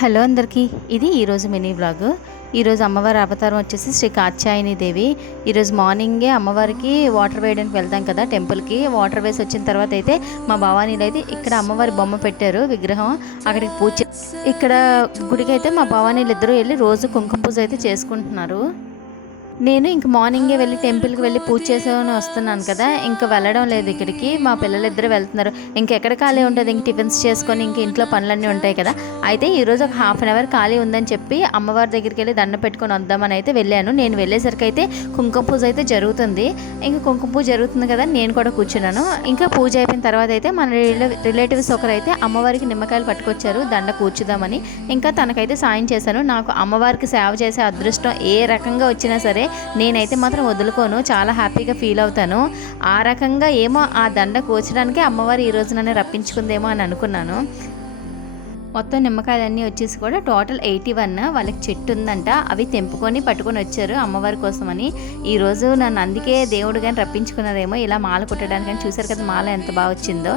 Hello అందరికీ ఇది ఈరోజు మినీ వ్లాగ్. ఈరోజు అమ్మవారి అవతారం వచ్చేసి శ్రీ కాత్యాయని దేవి. ఈరోజు మార్నింగే అమ్మవారికి వాటర్ వేయడానికి వెళ్తాం కదా టెంపుల్కి. వాటర్ వేసి వచ్చిన తర్వాత అయితే మా భవానీలు అయితే ఇక్కడ అమ్మవారి బొమ్మ పెట్టారు విగ్రహం. అక్కడికి పూజ ఇక్కడ గుడికి అయితే మా భవానీలు ఇద్దరు వెళ్ళి రోజు కుంకుమ పూజ అయితే చేసుకుంటున్నారు. నేను ఇంక మార్నింగే వెళ్ళి టెంపుల్కి వెళ్ళి పూజ చేసేవని వస్తున్నాను కదా ఇంకా వెళ్ళడం లేదు ఇక్కడికి. మా పిల్లలిద్దరు వెళ్తున్నారు. ఇంకెక్కడ ఖాళీ ఉంటుంది? ఇంక టిఫిన్స్ చేసుకొని ఇంక ఇంట్లో పనులన్నీ ఉంటాయి కదా. అయితే ఈరోజు ఒక హాఫ్ అన్ అవర్ ఖాళీ ఉందని చెప్పి అమ్మవారి దగ్గరికి వెళ్ళి దండ పెట్టుకొని వద్దామని అయితే వెళ్ళాను. నేను వెళ్ళేసరికి అయితే కుంకుమ పూజ అయితే జరుగుతుంది. ఇంకా కుంకుమ పూజ జరుగుతుంది కదా నేను కూడా కూర్చున్నాను. ఇంకా పూజ అయిపోయిన తర్వాత అయితే మన రిలేటివ్స్ ఒకరు అయితే అమ్మవారికి నిమ్మకాయలు పట్టుకొచ్చారు. దండ కూర్చుదామని. ఇంకా తనకైతే సాయం చేశాను. నాకు అమ్మవారికి సేవ చేసే అదృష్టం ఏ రకంగా వచ్చినా సరే నేనైతే మాత్రం వదులుకోను. చాలా హ్యాపీగా ఫీల్ అవుతాను. ఆ రకంగా ఏమో ఆ దండ కూర్చడానికి అమ్మవారు ఈ రోజు నన్ను రప్పించుకుందేమో అని అనుకున్నాను. మొత్తం నిమ్మకాయలన్నీ వచ్చేసి కూడా టోటల్ ఎయిటీ వన్. వాళ్ళకి చెట్టు ఉందంట అవి తెంపుకొని పట్టుకొని వచ్చారు అమ్మవారి కోసమని. ఈరోజు నన్ను అందుకే దేవుడు కానీ రప్పించుకున్నారేమో. ఇలా మాల కుట్టడానికి కానీ చూసారు కదా మాల ఎంత బాగా వచ్చిందో.